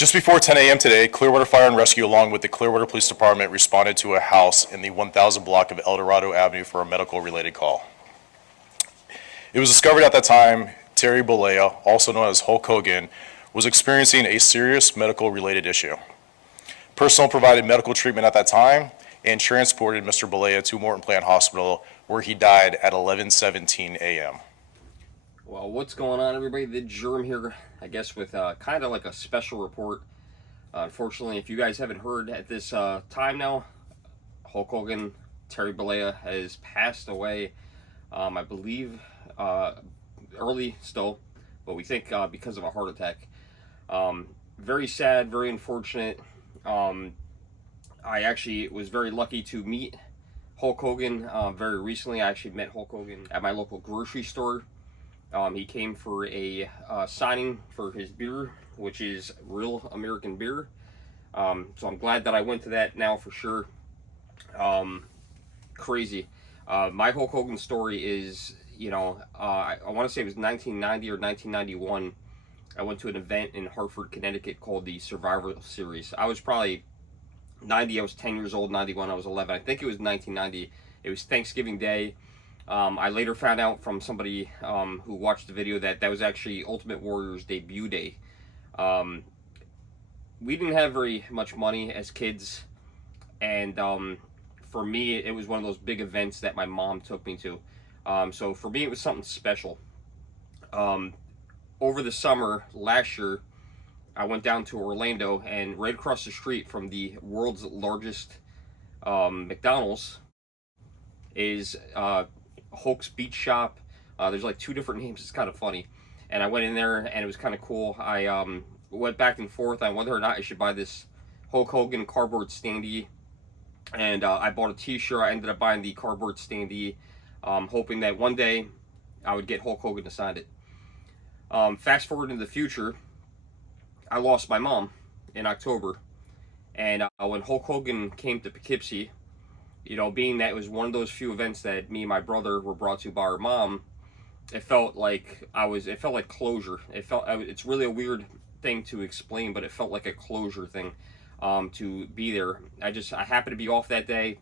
Just before 10 a.m. today, Clearwater Fire and Rescue, along with the Clearwater Police Department, responded to a house in the 1000 block of El Dorado Avenue for a medical-related call. It was discovered at that time Terry Bollea, also known as Hulk Hogan, was experiencing a serious medical-related issue. Personnel provided medical treatment at that time and transported Mr. Bollea to Morton Plant Hospital, where he died at 11:17 a.m. Well, what's going on, everybody? The Germ here, I guess, with kind of like a special report. Unfortunately, if you guys haven't heard at this time now, Hulk Hogan, Terry Bollea has passed away, I believe, early still, but we think because of a heart attack. Very sad, very unfortunate. I actually was very lucky to meet Hulk Hogan very recently. I actually met Hulk Hogan at my local grocery store. He came for a signing for his beer, which is real American beer. So I'm glad that I went to that now for sure. Crazy. My Hulk Hogan story is, I want to say it was 1990 or 1991. I went to an event in Hartford, Connecticut called the Survivor Series. I was probably 90, I was 10 years old, 91, I was 11. I think it was 1990. It was Thanksgiving Day. I later found out from somebody who watched the video that was actually Ultimate Warrior's debut day. We didn't have very much money as kids, and for me, it was one of those big events that my mom took me to. So for me, it was something special. Over the summer last year, I went down to Orlando, and right across the street from the world's largest McDonald's is Hulk's Beach Shop. There's like two different names. It's kind of funny. And I went in there, and it was kind of cool. I went back and forth on whether or not I should buy this Hulk Hogan cardboard standee. And I bought a t-shirt. I ended up buying the cardboard standee, hoping that one day I would get Hulk Hogan to sign it. Fast forward into the future, I lost my mom in October. And when Hulk Hogan came to Poughkeepsie, being that it was one of those few events that me and my brother were brought to by our mom, it felt like closure. It's really a weird thing to explain, but it felt like a closure thing to be there. I happened to be off that day.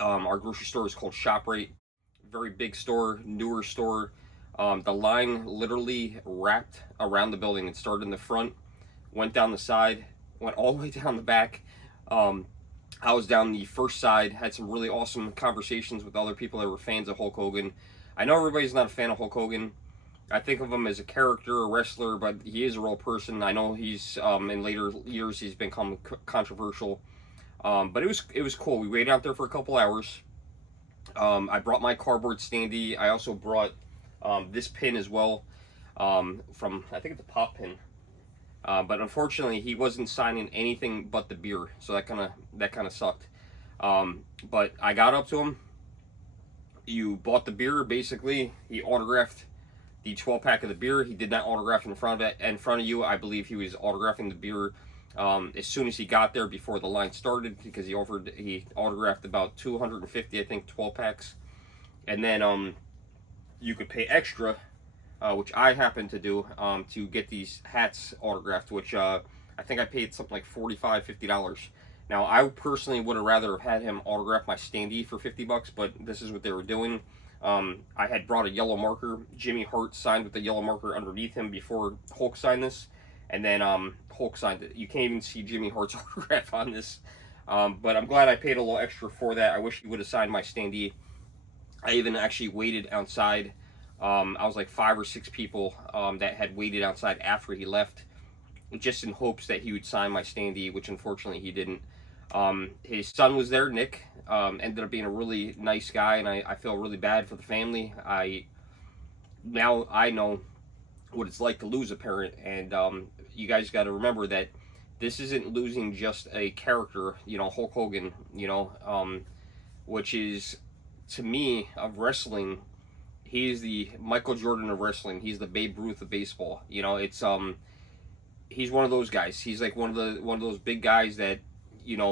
Our grocery store is called ShopRite, very big store, newer store. The line literally wrapped around the building. It started in the front, went down the side, went all the way down the back. I was down the first side, had some really awesome conversations with other people that were fans of Hulk Hogan. I know everybody's not a fan of Hulk Hogan. I think of him as a character, a wrestler, but he is a real person. I know he's, in later years, he's become controversial. But it was cool. We waited out there for a couple hours. I brought my cardboard standee. I also brought this pin as well, from, I think it's a pop pin. But unfortunately, he wasn't signing anything but the beer, so that kind of sucked. But I got up to him. You bought the beer, basically. He autographed the 12-pack of the beer. He did not autograph in front of you. I believe he was autographing the beer as soon as he got there before the line started, because he autographed about 250, I think, 12 packs, and then you could pay extra. Which I happened to do, to get these hats autographed, which I think I paid something like $45, $50. Now, I personally would have rather have had him autograph my standee for $50, but this is what they were doing. I had brought a yellow marker. Jimmy Hart signed with the yellow marker underneath him before Hulk signed this, and then Hulk signed it. You can't even see Jimmy Hart's autograph on this, but I'm glad I paid a little extra for that. I wish he would have signed my standee. I even actually waited outside. I was like 5 or 6 people that had waited outside after he left, just in hopes that he would sign my standee, which unfortunately he didn't. His son was there, Nick, ended up being a really nice guy, and I feel really bad for the family. Now I know what it's like to lose a parent, and you guys got to remember that this isn't losing just a character, Hulk Hogan, which is, to me, of wrestling. He's the Michael Jordan of wrestling. He's the Babe Ruth of baseball. It's he's one of those guys. He's like one of those big guys that,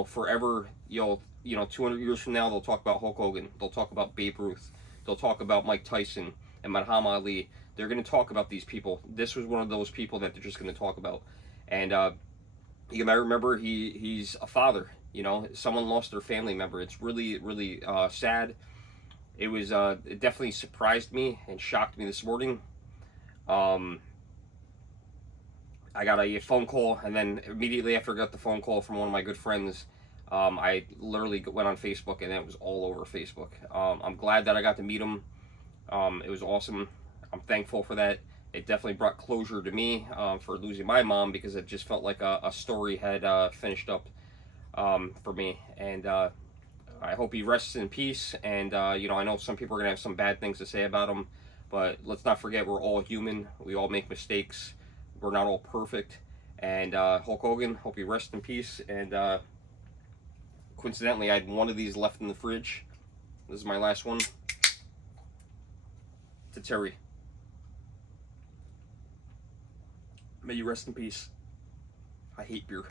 forever, 200 years from now, they'll talk about Hulk Hogan. They'll talk about Babe Ruth. They'll talk about Mike Tyson and Muhammad Ali. They're going to talk about these people. This was one of those people that they're just going to talk about. And you might remember he's a father. You know, someone lost their family member. It's really, really sad. It definitely surprised me and shocked me this morning. Um, I got a phone call, and then immediately after I got the phone call from one of my good friends, I literally went on Facebook, and it was all over Facebook. I'm glad that I got to meet him. It was awesome. I'm thankful for that. It definitely brought closure to me for losing my mom, because it just felt like a story had finished up for me. And I hope he rests in peace. And, you know, I know some people are going to have some bad things to say about him, but let's not forget we're all human. We all make mistakes. We're not all perfect. And Hulk Hogan, hope you rest in peace. And coincidentally, I had one of these left in the fridge. This is my last one. To Terry. May you rest in peace. I hate beer.